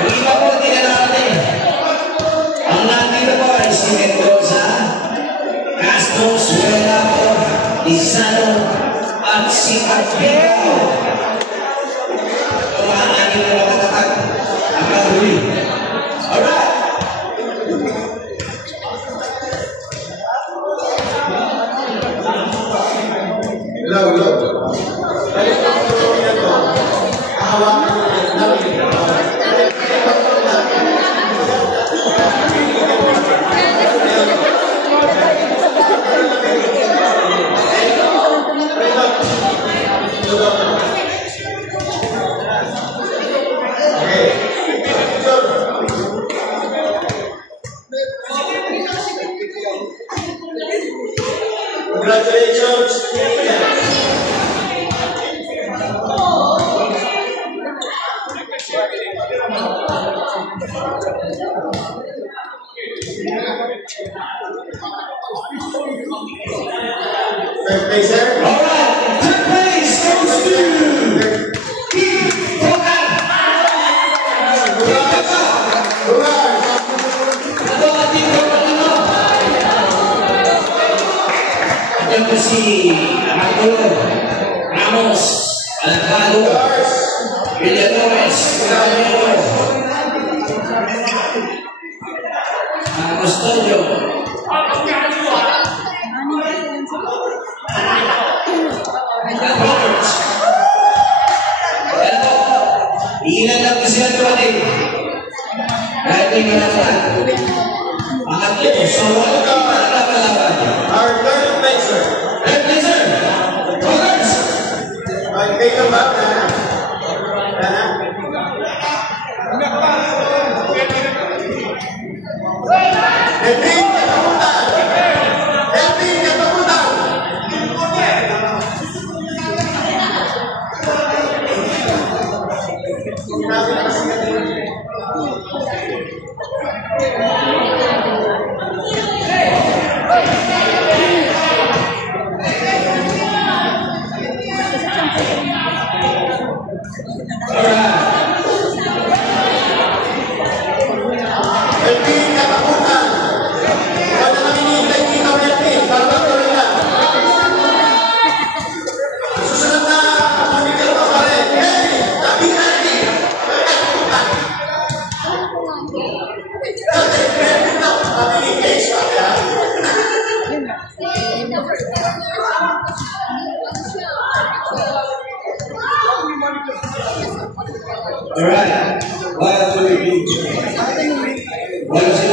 Yung iba po, hindi na natin. Ang nandito po ay si Mendoza, Castro, Suela, Lizano, at si Pagpeo. Ito ang aking mga katatag. Ang pag-uwi. Alright! Congratulations. Third place, sir. All right, third place goes to Keith Bogan. Ito po si Arturo Ramos Alvaro Villadores Caballero Custodio Roberts. Ito, ilan lang po sila dumating. Kahit may ginagawa. Ang atleto, so wala ka para laban-laban. Our third placer. Third placer, Roberts. Take them back. All right. What do we do? What is it?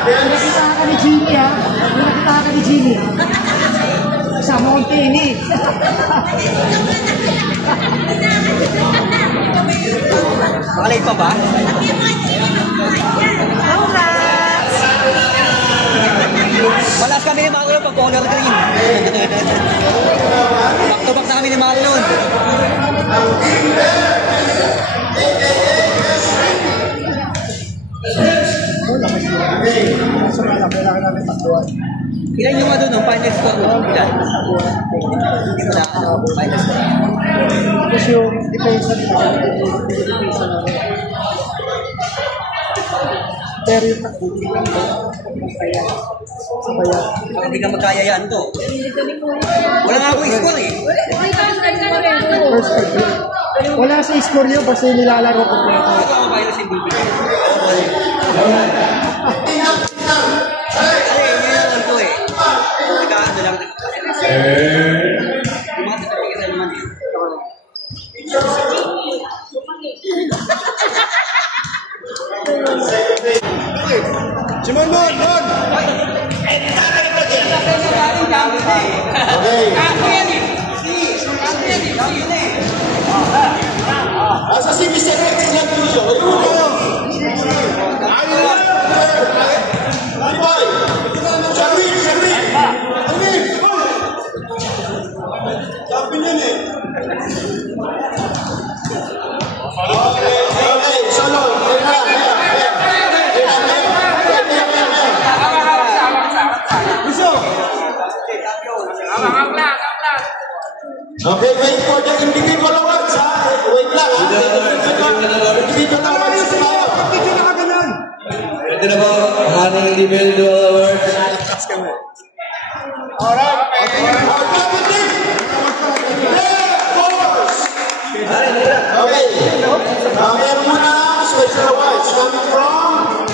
Nakita ka ni Jimmy, ha? Nakita ka ni Jimmy. Sa Montini. Makalate pa ba? Malas kami ni Marlon pag color green. Back to back na kami ni Marlon. Ilan yung ano nung final score mo? Ilan? Final score. Tapos yung depensa nila. Pero yung takbuti lang ba? Kaya. Sabaya. Hindi ka magkayayaan to. Wala nga akong score eh. First score. Wala sa score yun kasi nilalaro ko. Ito ako virus yung BB. Simon, Mon! Asa si Mr. X lang dito? Sabi niya eh. Okay, solo. Okay, wait for the individual awards, ha? Wait lang, ha? Individual awards tayo. Ito na po ang ating individual awards. Alright. Our captain! Red Force! Okay. Meron muna special awards coming from...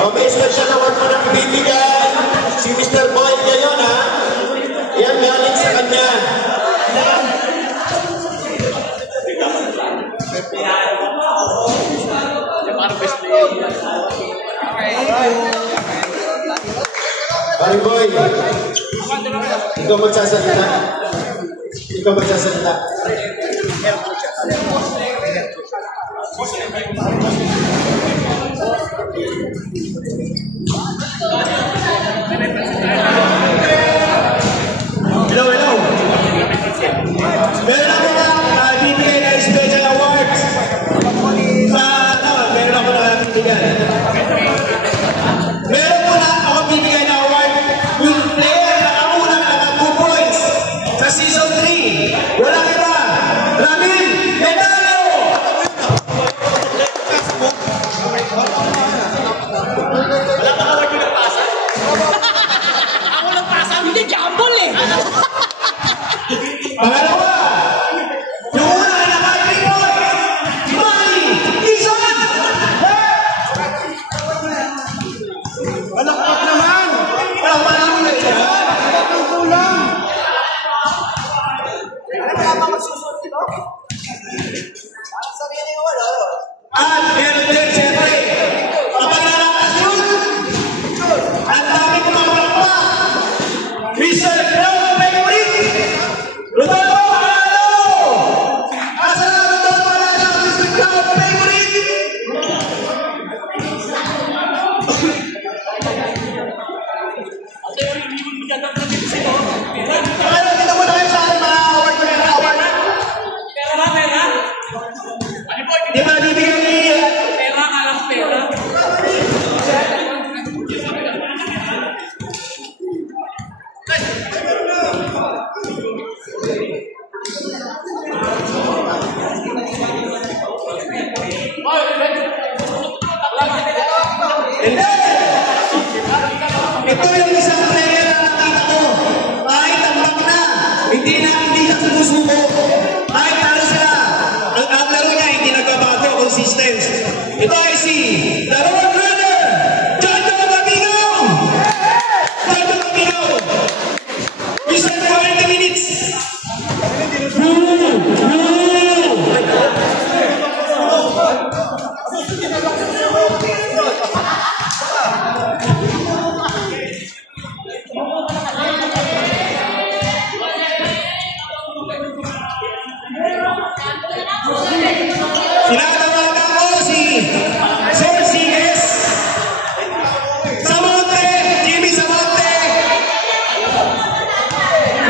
Okay, special award mo ng bibigyan si Mr. Boy ngayon, ha? Yan, galing sa kanya. Pare Boy, ikaw magsasalita. Ikaw magsasalita. Hello. Meron ako na bibigay na special awards. Meron ako na bibigyan. Meron mo na ako bibigay na award yung player na kaunang naka 2 points sa season 3. Wala kita. Ramil Medalo! Wala pa award yung nagpasa. Ako nagpasa, hindi jambol eh. Pangalawa, yung una na naka-3 points, Manny Dizon! Anak naman! Walang panahon na ito. Ang kulang! At meron din, siyempre, kapag nalakas yun, ang dami kumakalapa. Mr. Crown Favorite, Rodolfo Alalo! Asa na Rodolfo Alalo, Mr. Crown Favorite? Pero dito mo na kayo sa akin, mga award ko na award. Di ba, bibigyan ni... Hindi! Ito yung isang player na nakita ko. Kahit tambak na, hindi siya sumusuko. Kahit talo sila, ang laro niya hindi nagbabago, consistent. Ito ay si The Road Runner, Jojo Camino! Jojo Camino!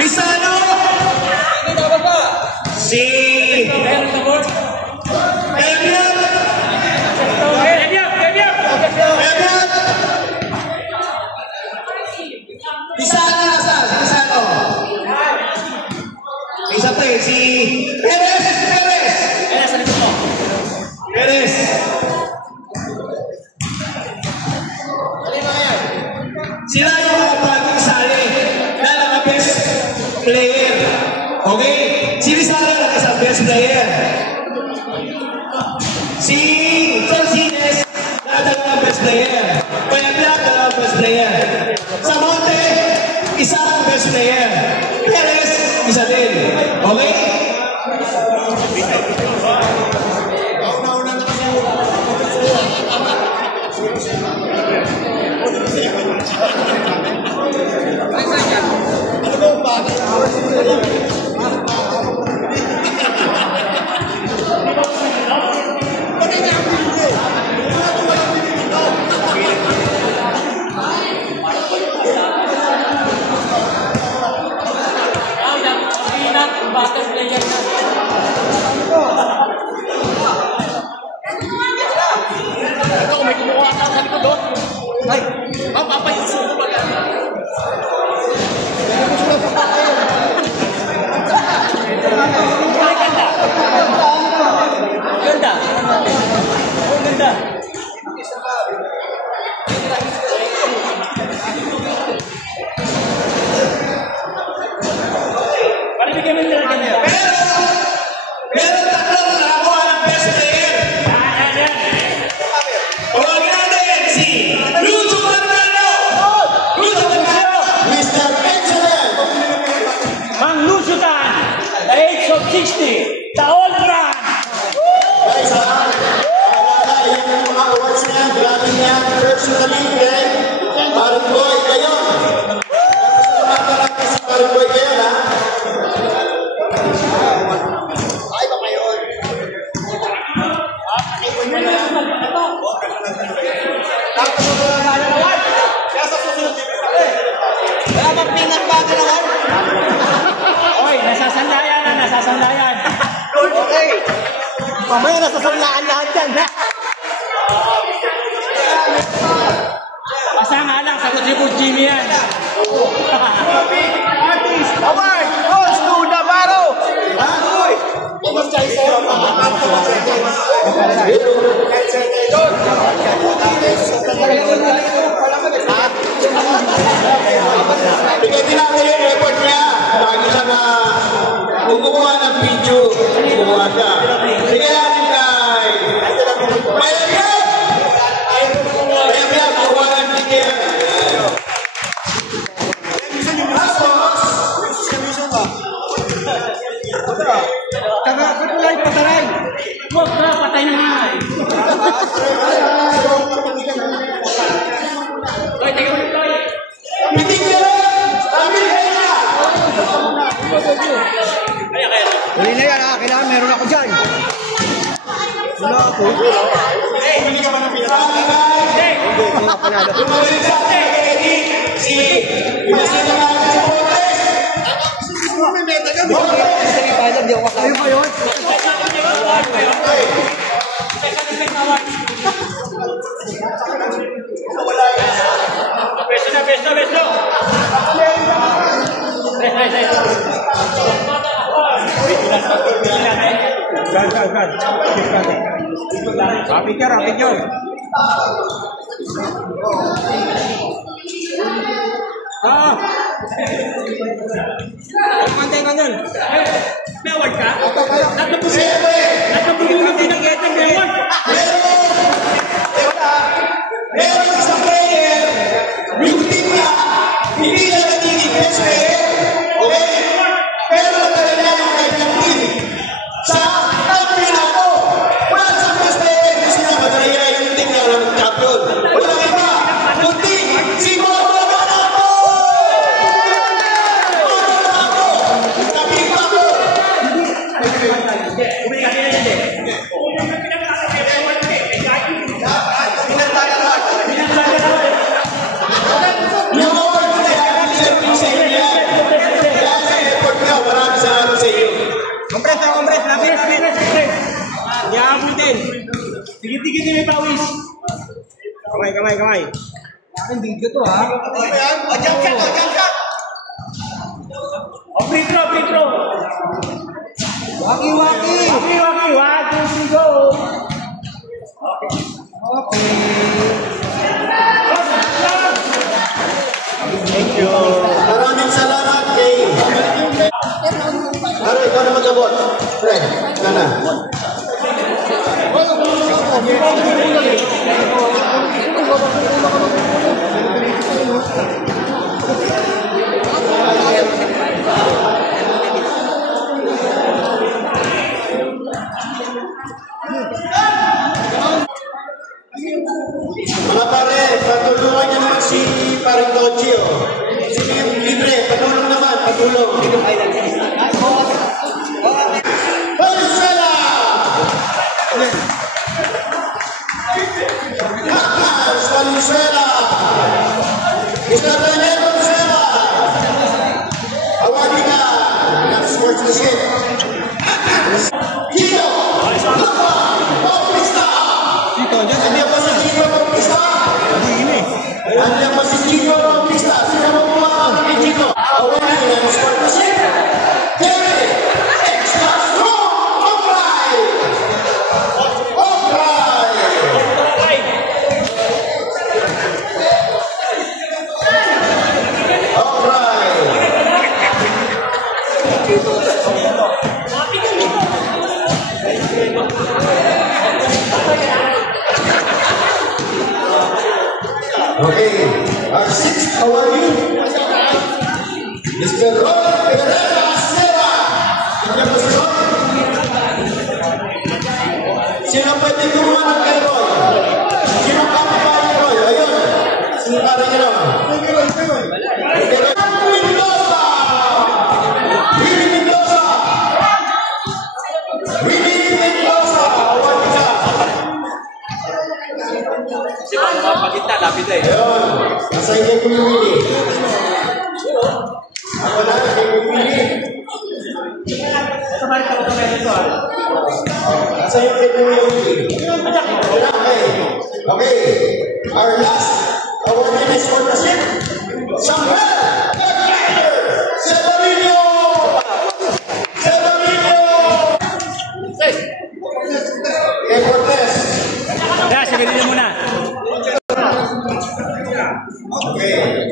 Rizano. Si Ebian. Rizano nasa? Rizano. Isa pa si Perez. Perez. Sila yung mga bagong sali na mga best player. Okay? Si Rizal ang isang best player. Si Torcines na dalawang best player. Payabla, dalawang best player. Sa Monte, isa ang best player. Perez, isa din. Okay? Mamaya nasasanlaan lahat yan, ha? Basta nga lang, sagot si Coach Jimmy yan. Award goes to Navarro! Bigyan din natin yung report niya. Lagi siya na kumukuha ng video. Kumukuha siya. Bigyan natin kay Payabyan! Payabyan, kumukuha ng video. Pataray! Huwag ka, patay na nga eh. Toy, teka mo, Toy. Biting ka lang! Sabi na! Huli na yan ha, kailangan meron ako dyan. Wala ako. Hindi ka ba na pinatanggal? Hindi ka panalo. Lumalik sa atin, Eddie! Si Inasita ka sa Pontes! Ayun ba yun? Beso. Picture. Pantay ka nun. May award ka? Siyempre! Meron isang player, yung team na hindi na nagiging best player, okay? Pero talaga yung kanyang team. Sa kampiyonato, wala sa best player na sila madalaya yung team na walang champion. Wala iba, yung team, si Moto Manato! Moto Manato! Kapita ko! Abutin. Tigit-tigit yung may pawis. Kamay. Akin, video to ha. Jump shot! Oh, free throw. Waki. 1, 2, 3, go. Okay. Thank you. Maraming salamat kay... Ano, ikaw na mag-abot. Fred, na. Mga pare, patulungan niyo naman si Paring Doji, oh. Sige, libre, patulong naman, patulong. Valenzuela! Valenzuela! Mr. Daniel Valenzuela! Awarding ka ng sportsmanship. Gino! Lapa! Bautista! Nandiyan pa si Gino Bautista? Nandiyan pa si Gino Bautista? Sino mo bumakas kay Gino? Awarding ng sportsmanship. Terry! Extra strong! Alright! Okay, our sixth awardee, Mr. Roy Herrera Sera. Sino pwede gumawa kay Roy? Sino kapitay ni Roy? Ayun, sino para niyo naman? Mendoza! Willie Mendoza! Award ka! Si mga pagkita, lapit eh. Ayun, nasa inyo po yung Willie. Ako na, kay Willie. Nasa inyo po yung Willie. Okay, our last award is for the ship. Samuel Severino! Kay Cortez. Kaya, sabihin niyo muna. Okay.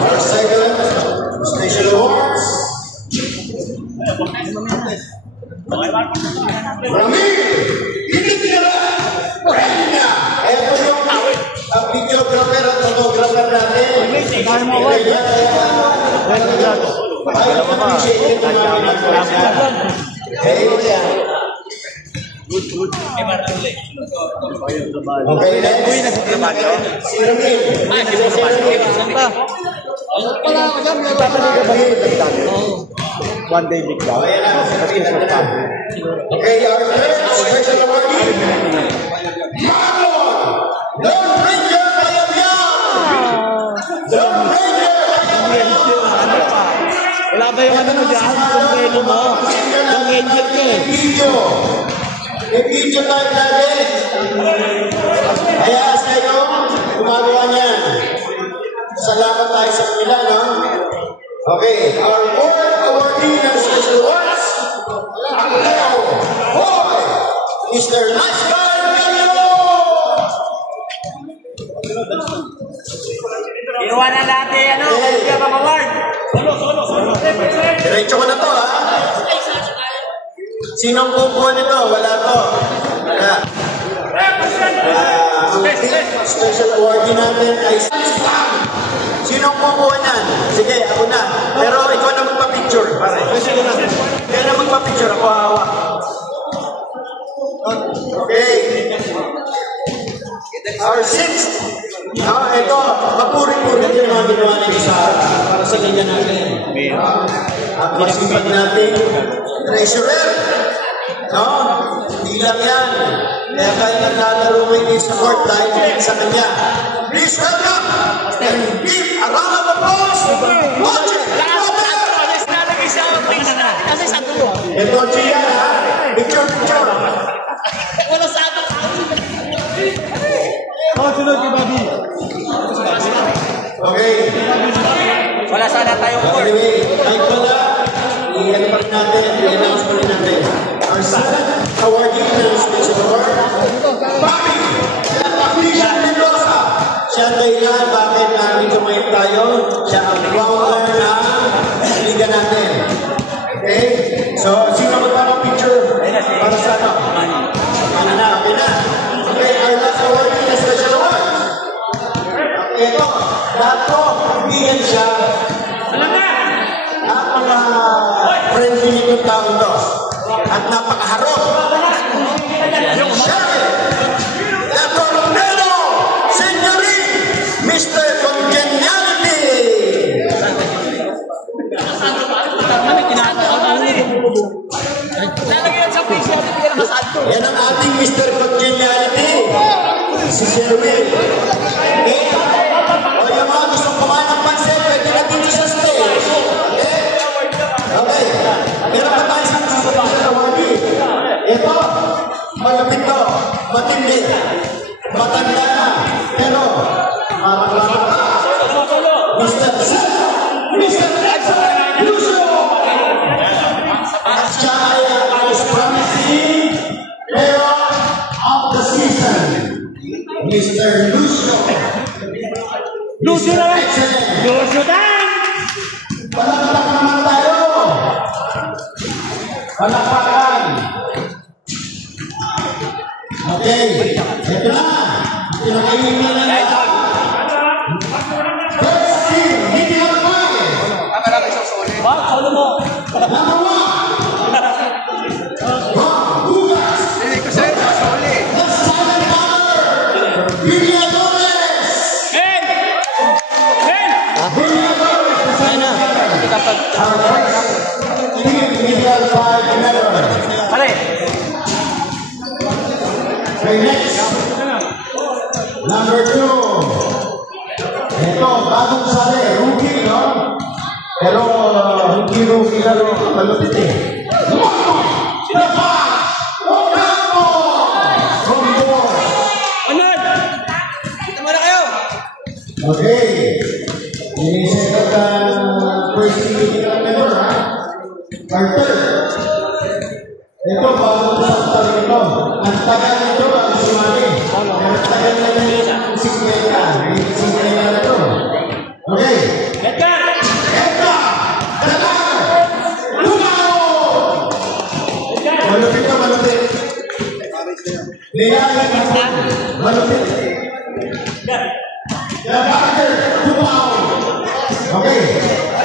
Our second special awards. Ramil! Pinipira! Reyna! Ito yung videographer at photographer natin. Okay, next. Si Ramil. Wala ako dyan, One day big down. Okay, our third special awardee. Marlon! Lone Ranger Kayabyab! Lone Ranger Kayabyab! Wala ba yung ano mo dyan? Yung mo? Yung angel ko eh. May video tayo lagi. Kaya sa iyo, gumagawa niyan. Salamat tayo sa kanila, no? Okay, our fourth awardee ng special awards, ang Leo Boy, Mr. Nice Guy Gallo! Inuwan na natin, ano? Kaya mga award. Diretso ko na to, ha? Sinong kukuha nito? Wala to. Wala. Ang special awardee natin ay sinong kukuha niyan? Sige, ako na. Pero ikaw na magpa-picture, pare. Kaya na magpa-picture, ako hawak. Okay. Our sixth. Ito, papuri-puri din ang mga ginawa nito para sa linya natin. Ang masipag natin, treasurer. No? Hindi lang yan. Kaya kahit naglalaro kayo sa court dahil sa kanya. Please welcome and give a round of applause, Roger Robert! Ito, Gia, ha? Picture. Wala sa atin. Sunod kay Bobby. Okay. Wala sana tayong court. Anyway, ay pala, i-ano pa rin natin, i-announce pa rin natin. Our second awardee winners is Bobby Patricia Mendoza. Siya ang dahilan bakit namin tumayin tayo. Siya ang founder ng liga natin. Okay? So, sino magpapapicture para sa ano? Ano na? Okay na. Okay, our last awardee na special award. Ito, lahat ko, bigyan siya. Napaka-friendly nitong taon to. At napakaharap. Siya, the Tornado Señorin, Mr. Congeniality. Yan ang ating Mr. Congeniality. Si Sir Will. Okay? O yung mga gustong kumain ng pansit, pwede natin sa stage. Okay? Meron pa tayo sa awardee. Ito, malapit to, matindi, matanda na, pero Mr. Lucio! At siya ay ang promising player of the season, Mr. Lucio. Lucio na lang. Excellent. Lucio dan! Palakpak naman tayo. Palakpakan. Okay. Ito na. Pinakainin na na. First team, hindi na naman. Solo mo. Number 1. Hugas. The silent power. Villadores. Villadores. Our first team, Medial 5 member. Okay, next. Number 2. Ito, bagong sali, rookie, no? Pero, rookie na rin, malupit eh. Okay. Ini-set up first team member, ha? Carter. Ito, bago sa tayo ito. Ang tagal nito, ang sumali. Ang tagal na yung 6 meta. May 6 meta na ito. Okay. Edgar! Dalar! Lumao! Malupit ka, malupit. Liyayan ako. Malupit. Dalar! Lumao! Okay.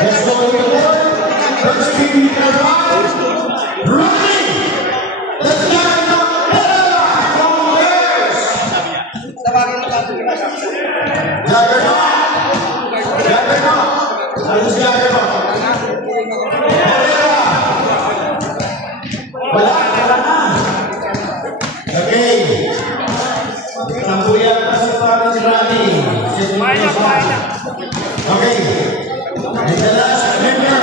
Let's go to the board. First team, running! Let's go! Okay. Sambuyan kasi para si Brady. Okay. And the last member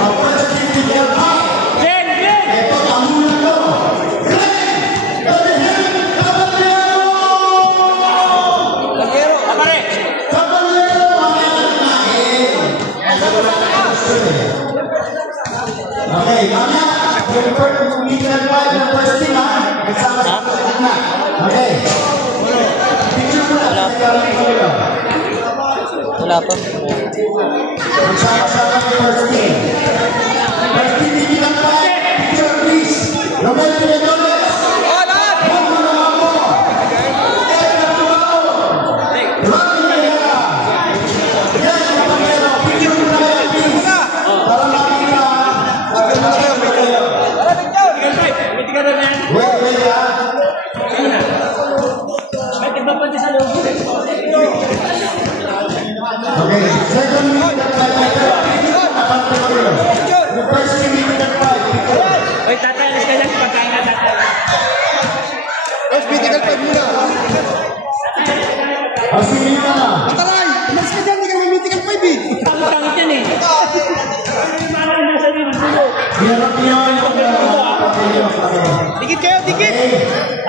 of first team to get up. Ito ang muna ko. Okay, mamaya, refer to Medial 5 ng first team, ha? Nagsama-sama sa gitna. Okay. Picture mo na. Wala pa. Nagsama-sama ng first team. First team, Medial 5. Picture, please. Romel Villadores. Juan Malamo. Edgar Tuao. Ronnie Mayera. Yan ang pamero. Picture mo na yan, please. Para makita. Wait, okay, second minute at 5 meter. The first minute at 5. Wait, tatalas ka lang. Pagkain na tatalas. Mas mythical 5 muna. Asingin na na. Mataray! Mas ka dyan, hindi ka may mythical 5 eh. Pangit yan eh. Hirap niyo yung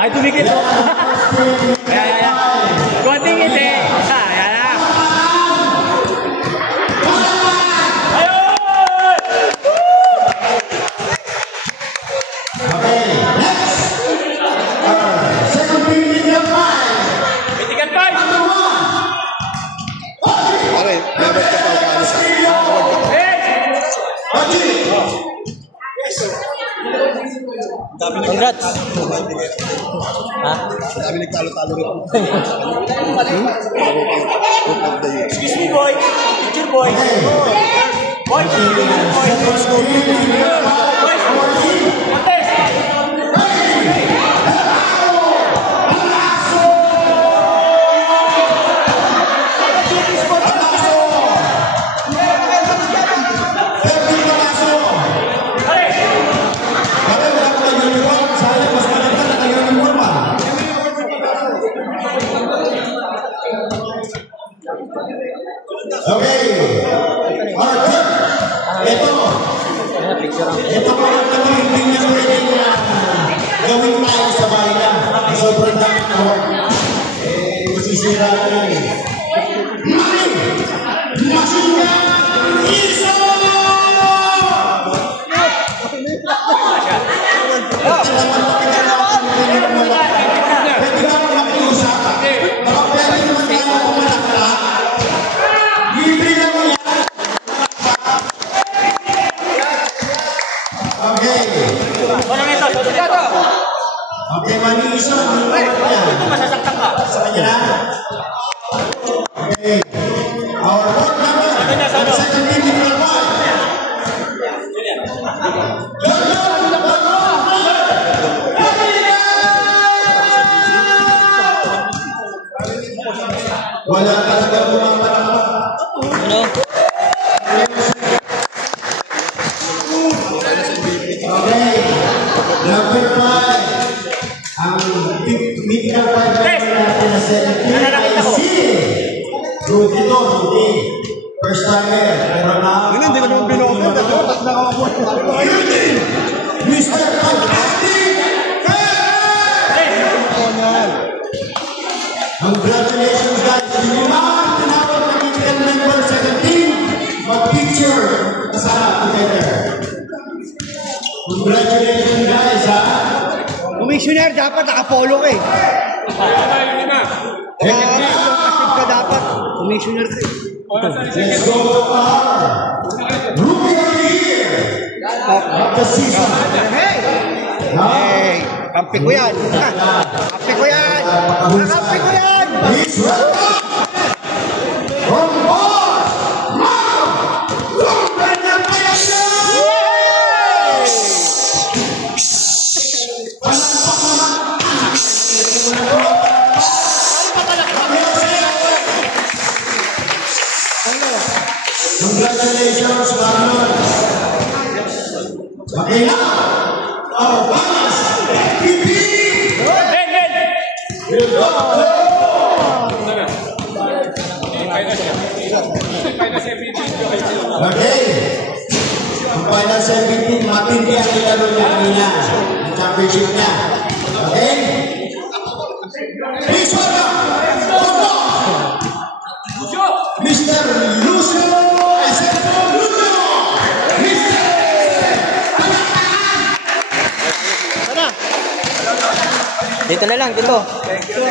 Ay, tumikit. Ayan. Konting ngiti. Ayan na. Pare, dapat ka pa ugalis. Congrats. Ha? Dami nagtalo-talo rin. Excuse me, boy. Picture, boy. Boy, Okay. Alright. Ito po ang hindi niya pwedeng gawin tayo sa bahay na. Sobrang dami na work. Masisira na yan eh. Masinga Iso! Pwede ka makiusapan. Baka pwede naman tayo pumalakla. Libre na mo yan. Okay. Okay, Manisa. masasaktan ka. Sa kanya na. Okay. Our fourth member. Second team, Nicola Boy. Wala talaga bumapanakot. Ano? Okay. Number 5. Ang medical partner natin na 17 ay si Rudy to, Rudy. First timer. Pero na... Hindi na naman binoke. Dapat nakakabuhat ko. Mr. Fantastic! Congratulations guys! Yung mga tinawag na medical member 17, mag-picture kasama together. Congratulations guys ha! Commissioner, dapat nakapolo ka eh. Active ka dapat. Commissioner ka eh. Let's go to our Rookie of the Year of the season. Hey! Hey! Kampi ko yan. Kampi ko yan. Kampi ko yan. Please welcome from Boss Mom Congratulations! Congratulations, Marlon. Okay now, our Banas MVP. We'll go. Okay. Ang final 17, matindi ang nilaro niya kanina. Ang championship niya. Okay? Please welcome, Mr. Lucio Ezequiel Lucio. Dito na lang, dito.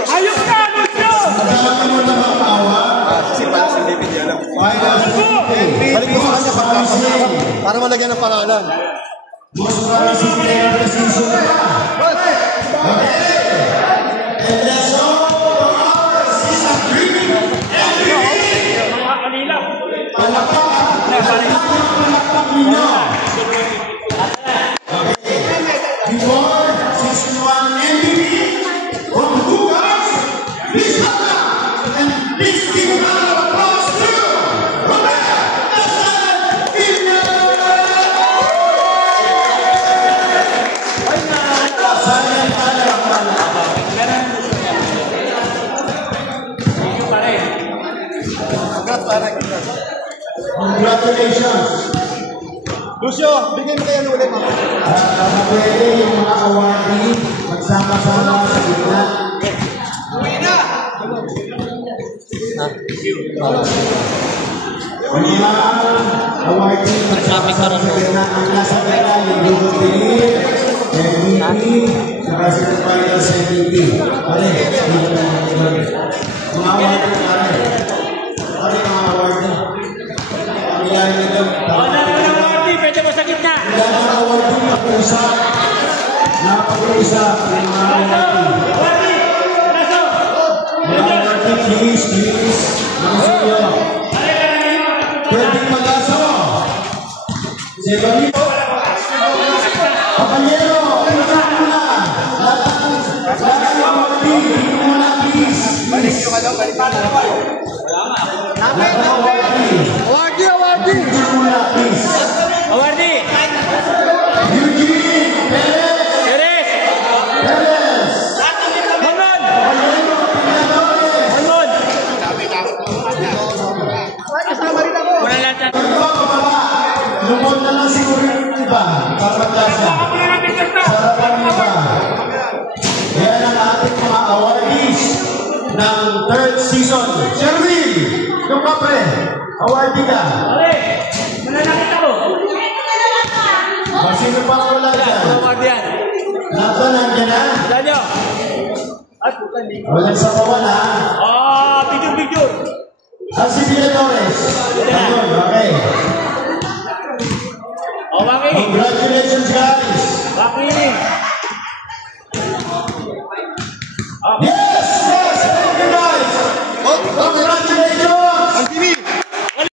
Ayun ka, Lucio! Madami mo na mga awa. Para sa MVP niya lang. Final 17. Balik mo sa kanya para malagyan ng pangalan. Most promising player of the season. Okay. And let's go to our season 3 MVP. Palakpak ninyo. Okay. Before season 1 MVP from Lucas, please welcome and please give a round of applause to Robert Castillo. Congratulations. Lucio, bigay mo kayo ulit. Pwede yung mga awardee magsama-sama sa gitna. Yung mga awardee magsama-sama sa gitna. Ang nasa gitna yung Google TV, MVP, saka si Final MVP. Pare, mga awardee pare. Pare mga awardee. Ang iyayin nito. Pwede mo sa gitna. Kaya ang awardee napag-usap. Napag-usap ng mga awardee. Mga awardee, please. Mga pwede mag-aso. Segonito. Kapanyero, ito muna. Lahat ng awardee, dito muna, please. Lahat ng awardee. Dito muna, please. Awardee. Eugene Perez. Perez. Mangon. Mangon. Wala lang sa... Lumot na lang siguro yung iba. Kapagkasa. Sarapan yung iba. Yan ang ating mga awardees ng third season. Sherwin, yung kapre, awardee ka. Mananakit ako. Sino pa ang wala dyan? Award yan. Nasa nandiyan na? Danyo. Walang sapawan ha? Video. Si Villa Torres. Ayun, okay. Bakit? Congratulations guys. Bakit?